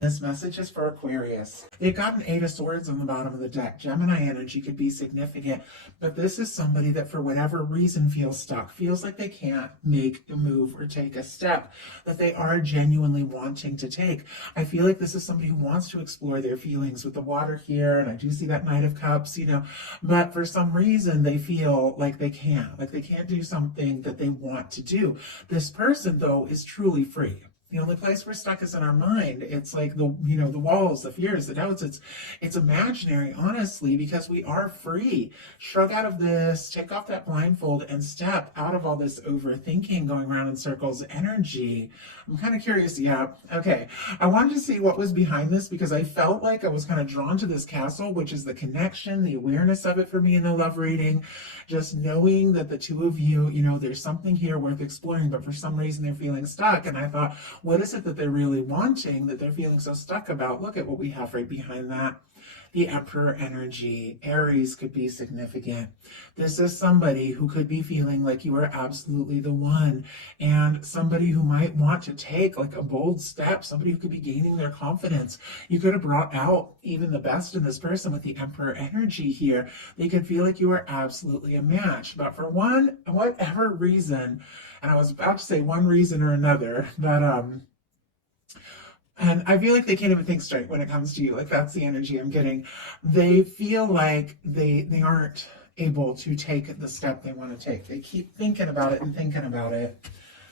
This message is for Aquarius. They've got an Eight of Swords on the bottom of the deck. Gemini energy could be significant, but this is somebody that for whatever reason feels stuck, feels like they can't make a move or take a step that they are genuinely wanting to take. I feel like this is somebody who wants to explore their feelings with the water here, and I do see that Knight of Cups, but for some reason they feel like they can't do something that they want to do. This person, though, is truly free. The only place we're stuck is in our mind. It's like the walls, the fears, the doubts. It's imaginary, honestly, because we are free. Shrug out of this, take off that blindfold, and step out of all this overthinking, going around in circles energy. I'm kind of curious. Yeah. Okay. I wanted to see what was behind this because I felt like I was kind of drawn to this castle, which is the connection, the awareness of it for me in the love reading. Just knowing that the two of you, there's something here worth exploring, but for some reason they're feeling stuck. And I thought, what is it that they're really wanting that they're feeling so stuck about? Look at what we have right behind that. The Emperor energy. Aries could be significant. This is somebody who could be feeling like you are absolutely the one, and somebody who might want to take like a bold step, somebody who could be gaining their confidence. You could have brought out even the best in this person with the Emperor energy here. They could feel like you are absolutely a match, but for whatever reason, and I was about to say one reason or another, but and I feel like they can't even think straight when it comes to you. Like, that's the energy I'm getting. They feel like they aren't able to take the step they want to take. They keep thinking about it and thinking about it.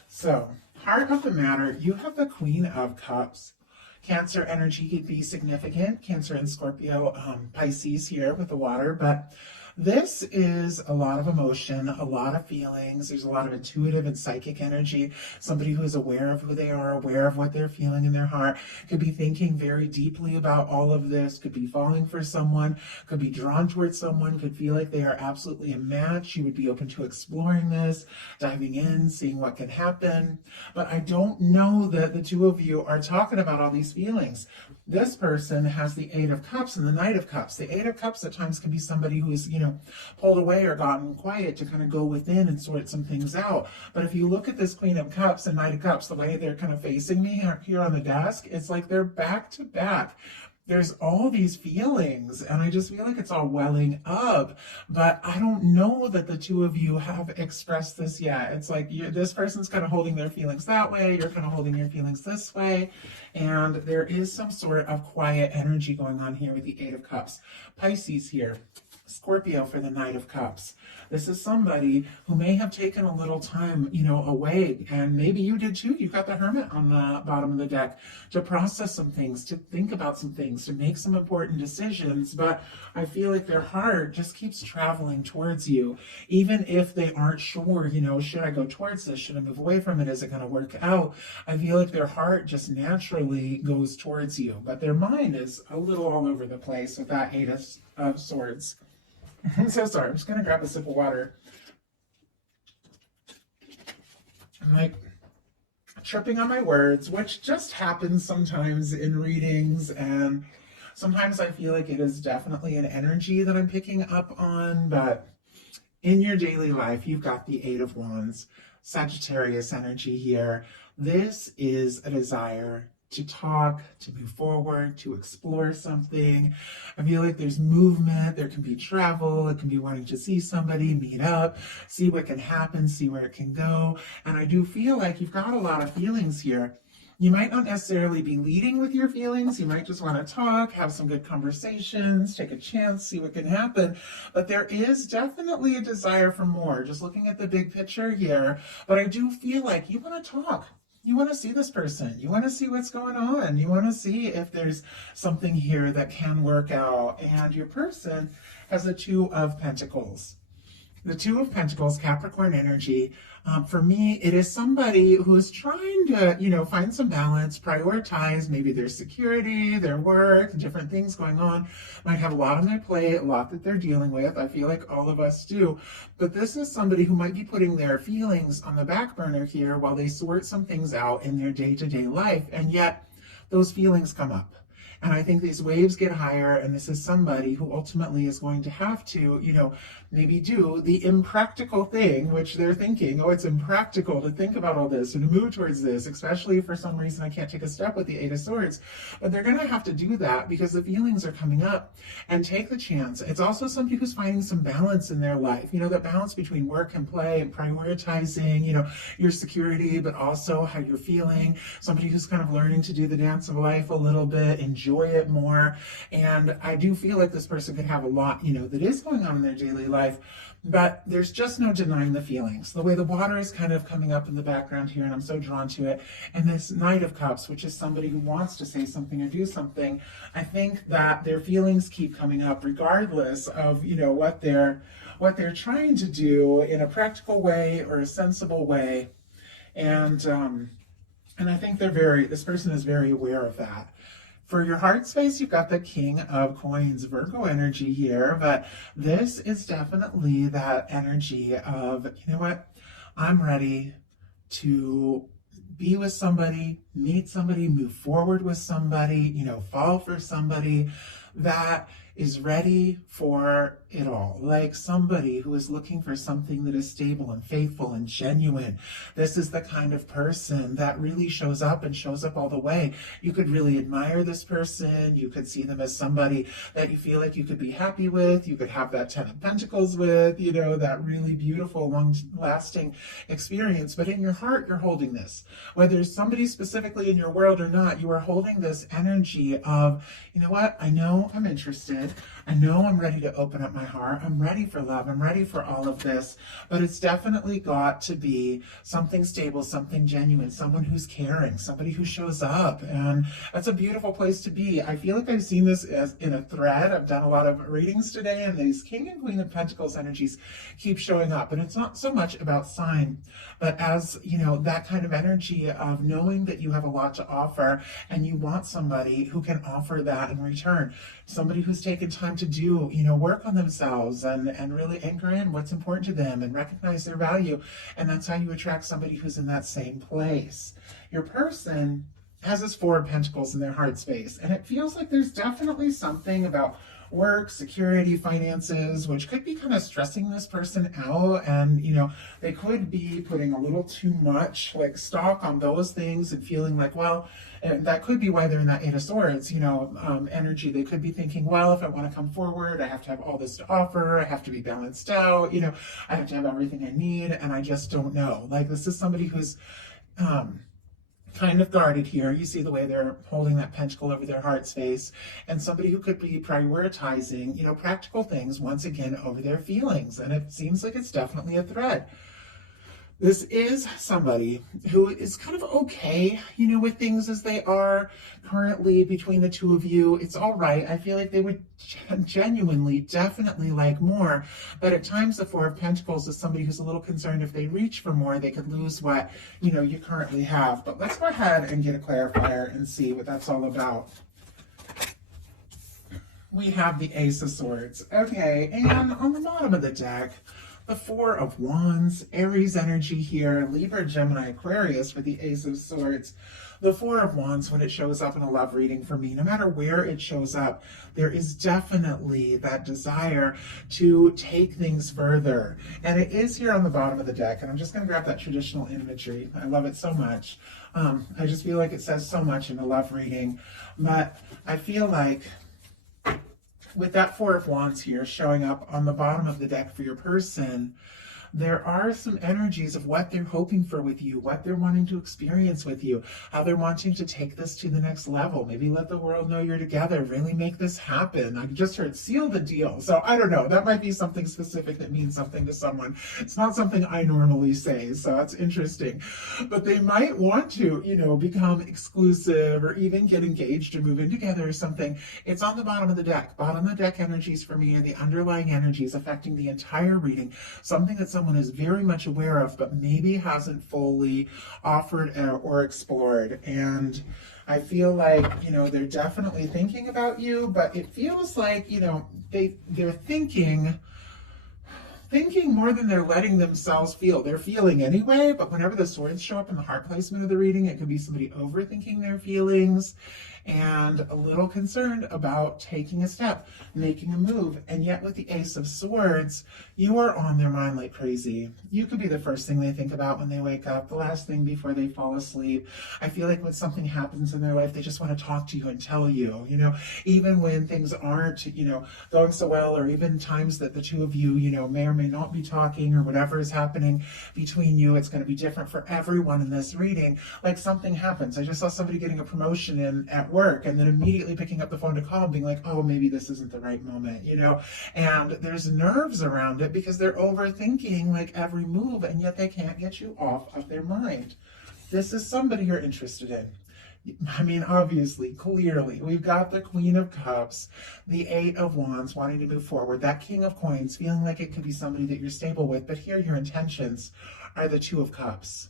So, heart of the matter, you have the Queen of Cups. Cancer energy could be significant. Cancer and Scorpio, Pisces here with the water, but this is a lot of emotion, a lot of feelings. There's a lot of intuitive and psychic energy. Somebody who is aware of who they are, aware of what they're feeling in their heart, could be thinking very deeply about all of this, could be falling for someone, could be drawn towards someone, could feel like they are absolutely a match. You would be open to exploring this, diving in, seeing what can happen. But I don't know that the two of you are talking about all these feelings. This person has the Eight of Cups and the Knight of Cups. The Eight of Cups at times can be somebody who is, pulled away or gotten quiet to kind of go within and sort some things out. But if you look at this Queen of Cups and Knight of Cups, the way they're kind of facing me here on the desk, it's like they're back to back. There's all these feelings, and I just feel like it's all welling up, but I don't know that the two of you have expressed this yet. It's like this person's kind of holding their feelings that way, you're kind of holding your feelings this way, and there is some sort of quiet energy going on here with the Eight of Cups. Pisces here. Scorpio for the Knight of Cups. This is somebody who may have taken a little time, away, and maybe you did too. You've got the Hermit on the bottom of the deck to process some things, to think about some things, to make some important decisions, but I feel like their heart just keeps traveling towards you, even if they aren't sure, should I go towards this? Should I move away from it? Is it going to work out? I feel like their heart just naturally goes towards you, but their mind is a little all over the place with that Eight of Swords. I'm so sorry. I'm just going to grab a sip of water. I'm like tripping on my words, which just happens sometimes in readings. And sometimes I feel like it is definitely an energy that I'm picking up on. But in your daily life, you've got the Eight of Wands, Sagittarius energy here. This is a desire to talk, to move forward, to explore something. I feel like there's movement, there can be travel, it can be wanting to see somebody, meet up, see what can happen, see where it can go. And I do feel like you've got a lot of feelings here. You might not necessarily be leading with your feelings. You might just want to talk, have some good conversations, take a chance, see what can happen. But there is definitely a desire for more, just looking at the big picture here. But I do feel like you want to talk. You want to see this person. You want to see what's going on. You want to see if there's something here that can work out. And your person has the Two of Pentacles. The Two of Pentacles, Capricorn energy. For me, it is somebody who is trying to, find some balance, prioritize maybe their security, their work, different things going on. Might have a lot on their plate, a lot that they're dealing with. I feel like all of us do. But this is somebody who might be putting their feelings on the back burner here while they sort some things out in their day-to-day life. And yet those feelings come up. And I think these waves get higher, and this is somebody who ultimately is going to have to, maybe do the impractical thing, which they're thinking, oh, it's impractical to think about all this and to move towards this, especially if for some reason I can't take a step with the Eight of Swords. But they're going to have to do that because the feelings are coming up, and take the chance. It's also somebody who's finding some balance in their life, that balance between work and play and prioritizing, your security, but also how you're feeling. Somebody who's kind of learning to do the dance of life a little bit, enjoy it more. And I do feel like this person could have a lot, that is going on in their daily life, but there's just no denying the feelings. The way the water is kind of coming up in the background here, and I'm so drawn to it. And this Knight of Cups, which is somebody who wants to say something or do something. I think that their feelings keep coming up regardless of, what they're trying to do in a practical way or a sensible way. And I think this person is very aware of that. For your heart space, you've got the King of Coins, Virgo energy here, but this is definitely that energy of, you know what, I'm ready to be with somebody, meet somebody, move forward with somebody, fall for somebody that is ready for it all. Like somebody who is looking for something that is stable and faithful and genuine. This is the kind of person that really shows up and shows up all the way. You could really admire this person. You could see them as somebody that you feel like you could be happy with. You could have that Ten of Pentacles with, that really beautiful, long-lasting experience. But in your heart, you're holding this. Whether it's somebody specifically in your world or not, you are holding this energy of, you know what, I know I'm interested. I know I'm ready to open up my heart. I'm ready for love. I'm ready for all of this. But it's definitely got to be something stable, something genuine, someone who's caring, somebody who shows up. And that's a beautiful place to be. I feel like I've seen this as in a thread. I've done a lot of readings today, and these King and Queen of Pentacles energies keep showing up. And it's not so much about sign, but as, that kind of energy of knowing that you have a lot to offer and you want somebody who can offer that in return. Somebody who's taken time to do, work on themselves and really anchor in what's important to them and recognize their value. And that's how you attract somebody who's in that same place. Your person has this Four of Pentacles in their heart space, and it feels like there's definitely something about work, security, finances, which could be kind of stressing this person out. And, they could be putting a little too much stock on those things and feeling like, well, and that could be why they're in that Eight of Swords, energy. They could be thinking, well, if I want to come forward, I have to have all this to offer. I have to be balanced out. I have to have everything I need. And I just don't know. This is somebody who's, kind of guarded here. You see the way they're holding that pentacle over their heart space, and somebody who could be prioritizing, practical things once again over their feelings. And it seems like it's definitely a thread. This is somebody who is kind of okay, with things as they are currently between the two of you. It's all right. I feel like they would genuinely, definitely like more. But at times, the Four of Pentacles is somebody who's a little concerned if they reach for more, they could lose what, you currently have. But let's go ahead and get a clarifier and see what that's all about. We have the Ace of Swords. Okay, and on the bottom of the deck, the Four of Wands, Aries energy here, Libra, Gemini, Aquarius for the Ace of Swords. The Four of Wands, when it shows up in a love reading for me, no matter where it shows up, there is definitely that desire to take things further. And it is here on the bottom of the deck. And I'm just going to grab that traditional imagery. I love it so much. I just feel like it says so much in a love reading. But I feel like with that Four of Wands here showing up on the bottom of the deck for your person, there are some energies of what they're hoping for with you, what they're wanting to experience with you, how they're wanting to take this to the next level. Maybe let the world know you're together, really make this happen. I just heard seal the deal. So I don't know, that might be something specific that means something to someone. It's not something I normally say, so that's interesting. But they might want to, become exclusive or even get engaged or move in together or something. It's on the bottom of the deck. Bottom of the deck energies for me are the underlying energies affecting the entire reading. Something that someone is very much aware of, but maybe hasn't fully offered or explored. And I feel like, they're definitely thinking about you, but it feels like, they're thinking more than they're letting themselves feel. They're feeling anyway, but whenever the swords show up in the heart placement of the reading, it could be somebody overthinking their feelings. and a little concerned about taking a step, making a move. And yet with the Ace of Swords, you are on their mind like crazy. You could be the first thing they think about when they wake up, the last thing before they fall asleep. I feel like when something happens in their life, they just want to talk to you and tell you, even when things aren't, going so well, or even times that the two of you, may or may not be talking, or whatever is happening between you. It's going to be different for everyone in this reading. Like something happens. I just saw somebody getting a promotion at work, and then immediately picking up the phone to call and being like, oh, maybe this isn't the right moment, and there's nerves around it because they're overthinking like every move, and yet they can't get you off of their mind. This is somebody you're interested in. I mean, obviously, clearly, we've got the Queen of Cups, the Eight of Wands wanting to move forward, that King of Coins feeling like it could be somebody that you're stable with, but here your intentions are the Two of Cups.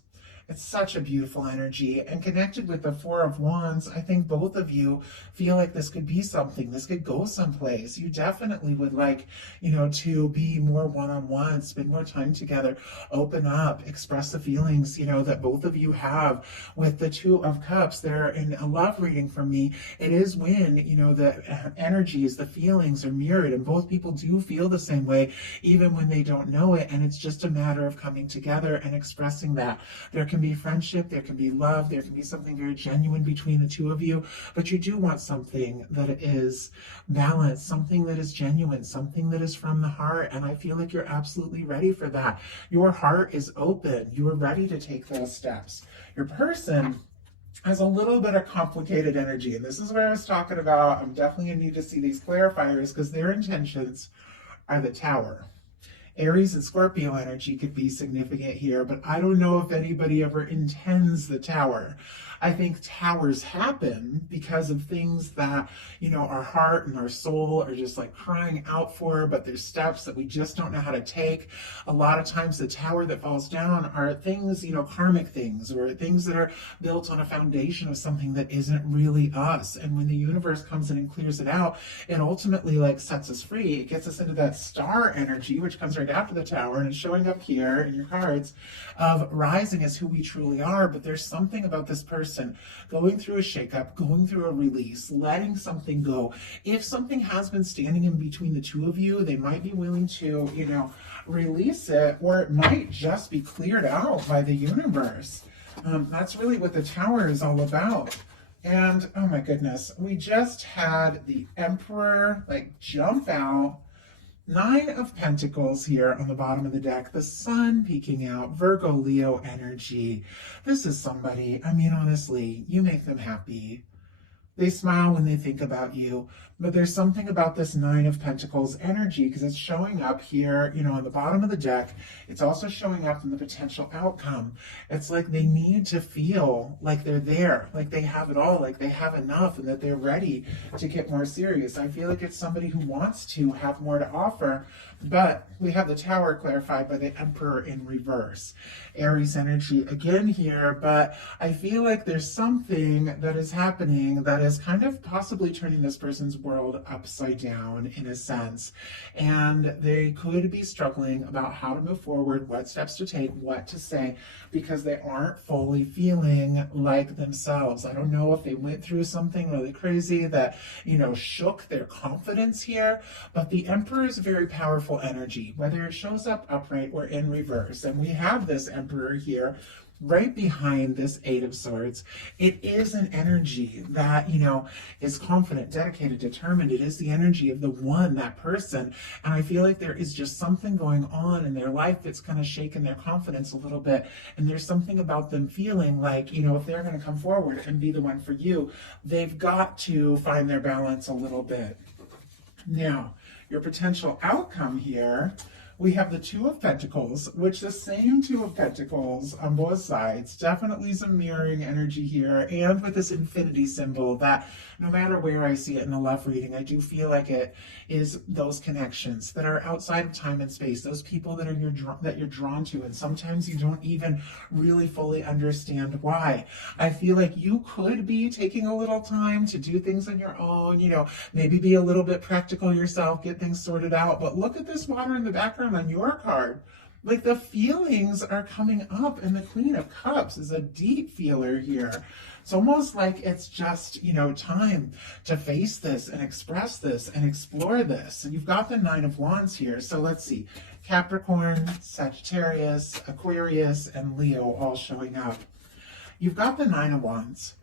It's such a beautiful energy. And connected with the Four of Wands, I think both of you feel like this could be something. This could go someplace. You definitely would like, to be more one-on-one, spend more time together, open up, express the feelings, that both of you have. With the Two of Cups, they're in a love reading for me. It is when, the energies, the feelings are mirrored, and both people do feel the same way, even when they don't know it. And it's just a matter of coming together and expressing that. There can be friendship, there can be love, there can be something very genuine between the two of you, but you do want something that is balanced, something that is genuine, something that is from the heart. And I feel like you're absolutely ready for that. Your heart is open. You are ready to take those steps. Your person has a little bit of complicated energy, and this is what I was talking about. I'm definitely going to need to see these clarifiers because their intentions are the Tower. Aries and Scorpio energy could be significant here, but I don't know if anybody ever intends the Tower. I think towers happen because of things that, our heart and our soul are just like crying out for, but there's steps that we just don't know how to take. A lot of times the tower that falls down are things, karmic things, or things that are built on a foundation of something that isn't really us. And when the universe comes in and clears it out, it ultimately sets us free. It gets us into that star energy, which comes right after the Tower, and it's showing up here in your cards of rising as who we truly are. But there's something about this person going through a shakeup, going through a release, letting something go. If something has been standing in between the two of you, they might be willing to, release it, or it might just be cleared out by the universe. That's really what the Tower is all about. And oh my goodness, we just had the Emperor jump out. Nine of Pentacles here on the bottom of the deck. The Sun peeking out. Virgo, Leo energy. This is somebody, honestly, you make them happy. They smile when they think about you. But there's something about this Nine of Pentacles energy because it's showing up here, on the bottom of the deck. It's also showing up in the potential outcome. It's like they need to feel like they're there, like they have it all, like they have enough, and that they're ready to get more serious. I feel like it's somebody who wants to have more to offer, but we have the Tower clarified by the Emperor in reverse. Aries energy again here, but I feel like there's something that is happening that is kind of possibly turning this person's world upside down in a sense. And they could be struggling about how to move forward, what steps to take, what to say, because they aren't fully feeling like themselves. I don't know if they went through something really crazy that, shook their confidence here, but the Emperor is a very powerful energy, whether it shows up upright or in reverse. And we have this Emperor here right behind this Eight of Swords. It is an energy that, is confident, dedicated, determined. It is the energy of the one, that person. And I feel like there is just something going on in their life that's kind of shaken their confidence a little bit. And there's something about them feeling like, if they're going to come forward and be the one for you, they've got to find their balance a little bit. Now, your potential outcome here, we have the Two of Pentacles, which the same Two of Pentacles on both sides, definitely some mirroring energy here, and with this infinity symbol that no matter where I see it in a love reading, I do feel like it is those connections that are outside of time and space, those people that you're drawn to, and sometimes you don't even really fully understand why. I feel like you could be taking a little time to do things on your own, maybe be a little bit practical yourself, get things sorted out, but look at this water in the background on your card. Like the feelings are coming up, and the Queen of Cups is a deep feeler here. It's almost like it's just, time to face this and express this and explore this. And you've got the Nine of Wands here. So let's see. Capricorn, Sagittarius, Aquarius, and Leo all showing up. You've got the Nine of Wands.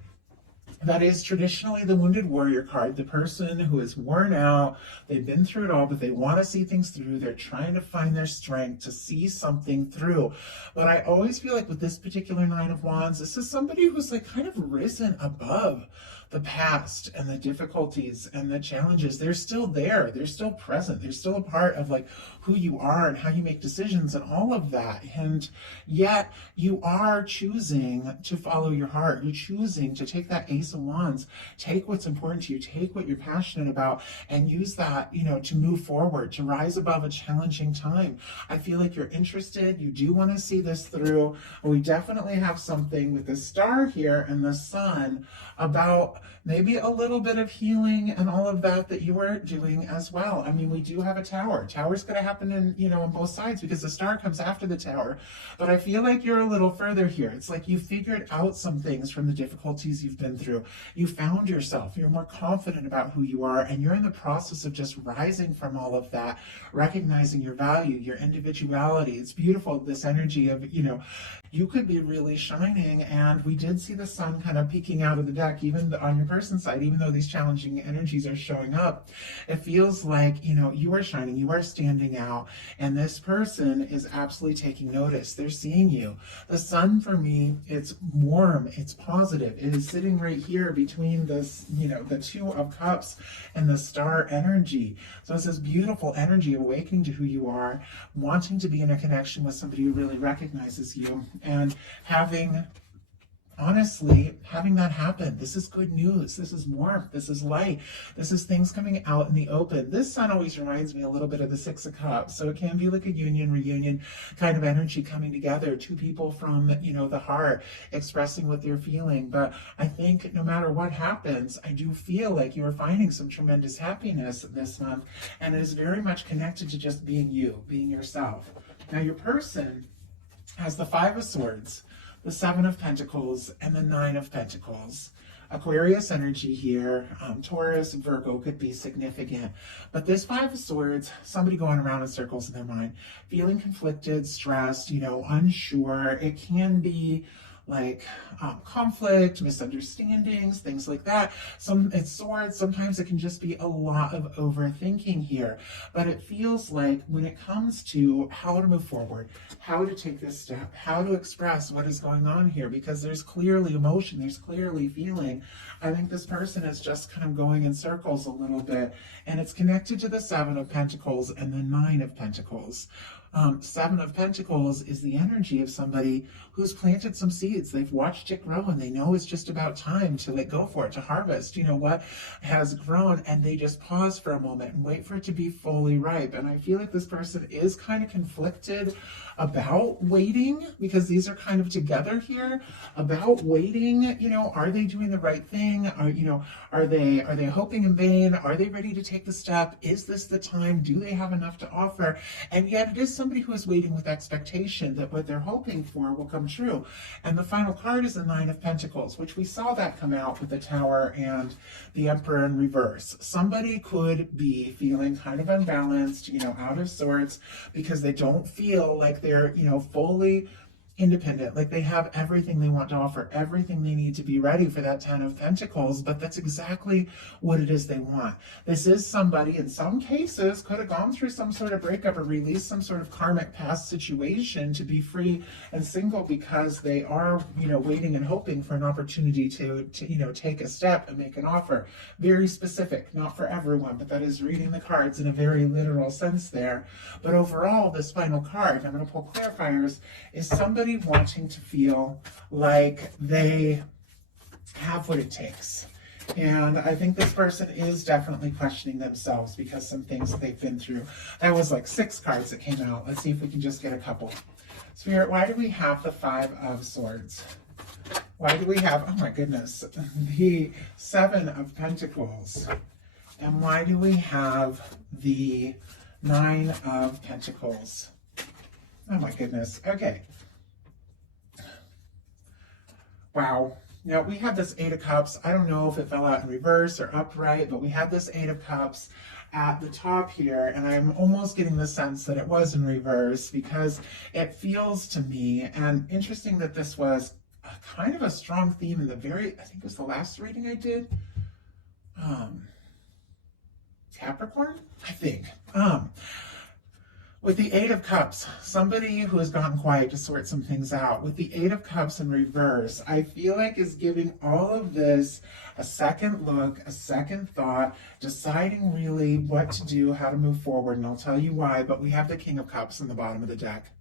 That is traditionally the Wounded Warrior card, the person who is worn out, they've been through it all, but they want to see things through. They're trying to find their strength to see something through. But I always feel like with this particular Nine of Wands, this is somebody who's like kind of risen above the past and the difficulties and the challenges. They're still there. They're still present. They're still a part of like who you are and how you make decisions and all of that. And yet you are choosing to follow your heart. You're choosing to take that Ace of Wands, take what's important to you, take what you're passionate about, and use that, to move forward, to rise above a challenging time. I feel like you're interested. You do want to see this through. We definitely have something with the Star here and the Sun about maybe a little bit of healing and all of that you are doing as well. I mean, we do have a Tower. Tower's going to happen on both sides because the Star comes after the Tower. But I feel like you're a little further here. It's like you figured out some things from the difficulties you've been through. You found yourself. You're more confident about who you are, and you're in the process of just rising from all of that, recognizing your value, your individuality. It's beautiful, this energy of, you could be really shining. And we did see the Sun kind of peeking out of the deck, even on your person's side, even though these challenging energies are showing up. It feels like, you are shining, you are standing out, and this person is absolutely taking notice. They're seeing you. The Sun, for me, it's warm, it's positive. It is sitting right here between this, the Two of Cups and the Star energy. So it's this beautiful energy of awakening to who you are, wanting to be in a connection with somebody who really recognizes you, and honestly, having that happen. This is good news. This is warmth. This is light. This is things coming out in the open. This Sun always reminds me a little bit of the Six of Cups. So it can be like a reunion kind of energy coming together. Two people from, the heart expressing what they're feeling. But I think no matter what happens, I do feel like you are finding some tremendous happiness this month. And it is very much connected to just being you, being yourself. Now your person has the Five of Swords, the Seven of Pentacles, and the Nine of Pentacles. Aquarius energy here, Taurus, Virgo could be significant. But this Five of Swords, somebody going around in circles in their mind, feeling conflicted, stressed, unsure. It can be like conflict, misunderstandings, things like that. It's swords. Sometimes it can just be a lot of overthinking here. But it feels like when it comes to how to move forward, how to take this step, how to express what is going on here, because there's clearly emotion, there's clearly feeling. I think this person is just kind of going in circles a little bit, and it's connected to the Seven of Pentacles and the Nine of Pentacles. Seven of Pentacles is the energy of somebody who's planted some seeds. They've watched it grow, and they know it's just about time to go for it, to harvest, what has grown, and they just pause for a moment and wait for it to be fully ripe. And I feel like this person is kind of conflicted about waiting, because these are kind of together here, about waiting. Are they doing the right thing? Are they hoping in vain? Are they ready to take the step? Is this the time? Do they have enough to offer? And yet it is somebody who is waiting with expectation that what they're hoping for will come true. And the final card is the Nine of Pentacles, which we saw that come out with the Tower and the Emperor in reverse. Somebody could be feeling kind of unbalanced, out of sorts, because they don't feel like they're, fully independent, like they have everything they want to offer, everything they need to be ready for that Ten of Pentacles. But that's exactly what it is they want. This is somebody, in some cases, could have gone through some sort of breakup or released some sort of karmic past situation to be free and single, because they are, waiting and hoping for an opportunity to take a step and make an offer. Very specific, not for everyone, but that is reading the cards in a very literal sense there. But overall, this final card, I'm going to pull clarifiers, is somebody wanting to feel like they have what it takes. And I think this person is definitely questioning themselves because some things that they've been through. That was like 6 cards that came out. Let's see if we can just get a couple. Spirit, why do we have the Five of Swords? Why do we have, oh my goodness, the Seven of Pentacles? And why do we have the Nine of Pentacles? Oh my goodness. Okay. Wow. Now we have this Eight of Cups. I don't know if it fell out in reverse or upright, but we had this Eight of Cups at the top here, and I'm almost getting the sense that it was in reverse because it feels to me, and interesting that this was kind of a strong theme in the I think it was the last reading I did. Capricorn, I think. With the Eight of Cups, somebody who has gotten quiet to sort some things out, with the Eight of Cups in reverse, I feel like is giving all of this a second look, a second thought, deciding really what to do, how to move forward, and I'll tell you why, but we have the King of Cups in the bottom of the deck.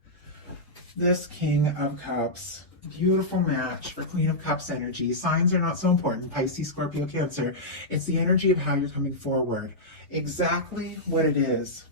This King of Cups, beautiful match for Queen of Cups energy. Signs are not so important. Pisces, Scorpio, Cancer. It's the energy of how you're coming forward. Exactly what it is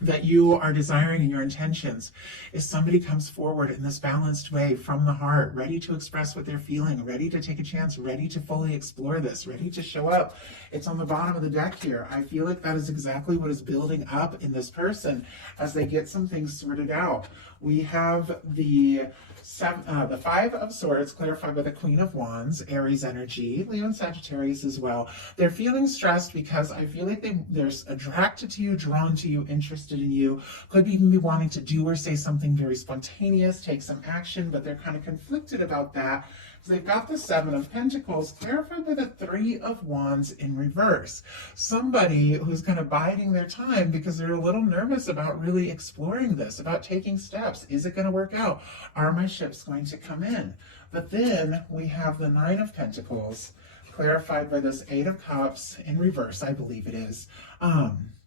that you are desiring in your intentions is somebody comes forward in this balanced way from the heart, ready to express what they're feeling, ready to take a chance, ready to fully explore this, ready to show up. It's on the bottom of the deck here. I feel like that is exactly what is building up in this person as they get some things sorted out. We have the Five of Swords, clarified by the Queen of Wands, Aries energy, Leo and Sagittarius as well. They're feeling stressed because I feel like they're attracted to you, drawn to you, interested in you, could even be wanting to do or say something very spontaneous, take some action, but they're kind of conflicted about that. So they've got the Seven of Pentacles, clarified by the Three of Wands in reverse. Somebody who's kind of biding their time because they're a little nervous about really exploring this, about taking steps. Is it going to work out? Are my ships going to come in? But then we have the Nine of Pentacles, clarified by this Eight of Cups in reverse, I believe it is.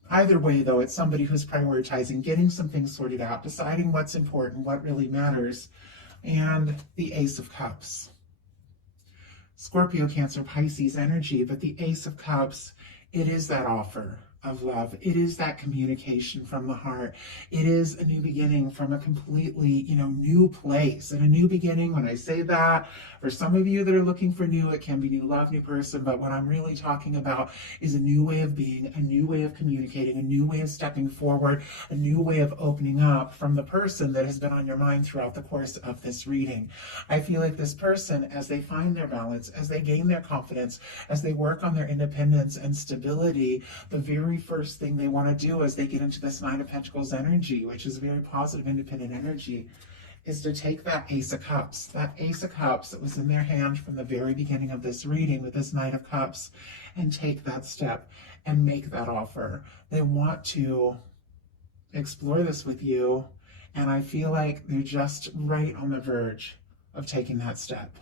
Either way, though, it's somebody who's prioritizing, getting some things sorted out, deciding what's important, what really matters, and the Ace of Cups. Scorpio, Cancer, Pisces energy, but the Ace of Cups, it is that offer of love. It is that communication from the heart. It is a new beginning from a completely, new place. And a new beginning, when I say that, for some of you that are looking for new, it can be new love, new person, but what I'm really talking about is a new way of being, a new way of communicating, a new way of stepping forward, a new way of opening up from the person that has been on your mind throughout the course of this reading. I feel like this person, as they find their balance, as they gain their confidence, as they work on their independence and stability, the very first thing they want to do as they get into this Nine of Pentacles energy, which is very positive, independent energy, is to take that Ace of Cups that was in their hand from the very beginning of this reading with this Knight of Cups, and take that step and make that offer. They want to explore this with you, and I feel like they're just right on the verge of taking that step.